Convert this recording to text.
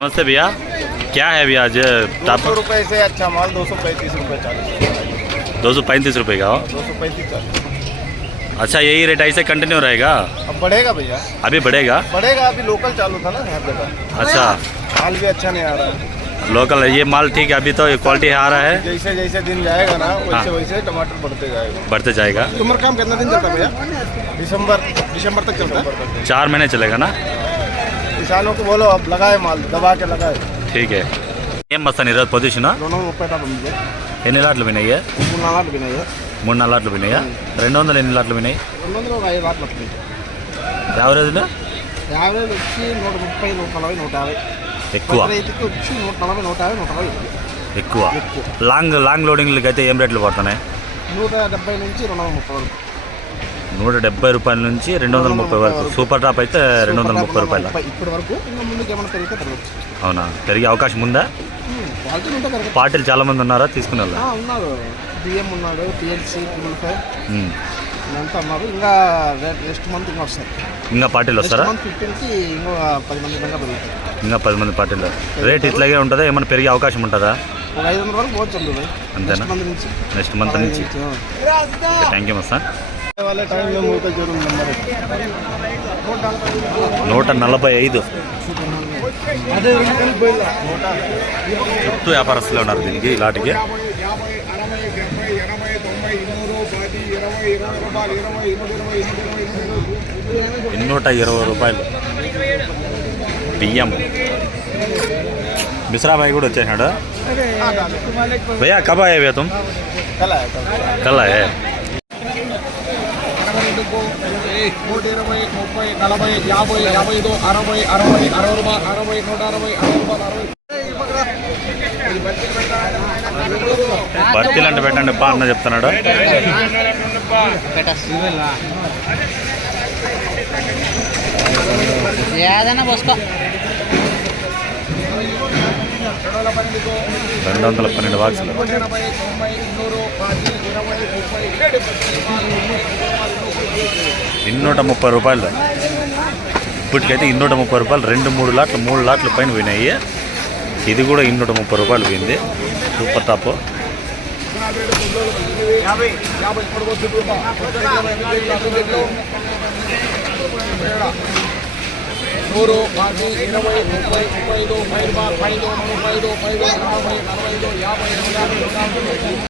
नमस्ते भैया, क्या है भैया आज टॉप? 200 रुपये से अच्छा माल 235 रुपये 40 235 रुपये का हो। 235 40। अच्छा, यही रेट ऐसे कंटिन्यू रहेगा? अब बढ़ेगा भैया, अभी बढ़ेगा? बढ़ेगा। अभी लोकल चालू था ना हर जगह। अच्छा, माल भी अच्छा नहीं आ रहा है। लोकल है ये माल, ठीक है। अभी तो क्वालिटी आ रहा है। जैसे जैसे दिन जाएगा ना वैसे हाँ। वैसे टमाटर बढ़ते जाएगा। बढ़ते जाएगा। तुम्हारा काम कितना दिन चलता है भैया? दिसंबर तक चलता है। 4 महीने चलेगा ना? किसानों को बोलो अब लगाए माल, दबा के लगाए। ठीक है। ఏం మస్తాను ఈరోజు పొజిషన్? 230 ఉంది. ఎన్ని లాట్లు వినాయి? 3 లాట్లు వినాయి. 3-4 లాట్లు వినాయా? 200 ఎన్ని లాట్లు వినాయి? 200 ఒక 5 లాట్లు వస్తుంది. యావరేజ్లో? యావరేజ్ వచ్చి 130, 140, 150. ఎక్కువ? రైతుకి వచ్చి 140, 150, 140. ఎక్కువ. లాంగ్ లోడింగ్లకి అయితే ఏం రేట్లు పడుతున్నాయి? 170 నుంచి 230 వరకు. 170 రూపాయల నుంచి 230 వరకు. సూపర్ టాప్ అయితే 230 రూపాయలు. ఇప్పటి వరకు ఇంకా ముందుకు ఏమైనా పెరిగితే పెరగచ్చు. అవునా? పెరిగే అవకాశం ఉందా? క్వాలిటీ ఉంటే పెరగచ్చు. పార్టీలు చాలా మంది ఉన్నారా తీసుకునే వాళ్ళు? ఉన్నారు. బిఎం ఉన్నాడు, టీఎల్సీ 555 ఇదంతా ఉన్నారు. ఇంకా నెక్స్ట్ మంత్ ఇంకా వస్తారు. ఇంకా పార్టీలు వస్తారా? 15కి ఇంకో 10 మంది దాకా పెరుగుతారు. ఇంకా 10 మంది పార్టీలు. రేట్ ఇట్లాగే ఉంటుందా? ఏమైనా పెరిగే అవకాశం ఉంటుందా? ఒక 500 వరకు పోవచ్చు. అంతేనా? నెక్స్ట్ మంత్ నుంచి. Thank you Mastan. 145. చుట్టూ వ్యాపారస్తులు ఉన్నారు దీనికి, ఇలాంటికి. 220 రూపాయలు బియ్యం. మిశ్రా భాయ్ కూడా వచ్చేసినాడు. భయ్యా కబ్ ఆయే భయ్యా తుమ్? కల్ ఆయే. 120, 30, 40, 50, 55, 60, 60, 60 రూపాయలు, 60, 160, 60. బర్తీలు అంటే పెట్టండి బా అన్న చెప్తున్నాడు. ఏదైనా పోసుకో. 212 బాక్సులు. 230 రూపాయలు. ఇప్పటికైతే 230 రూపాయలు. 2-3 లాట్లు 3 లాట్లు పైన పోయినాయి. ఇది కూడా 230 రూపాయలు పోయింది. Super top. 100, 10, 20, 30, 35, 35, 35, 35, 40, 45, 50, 150.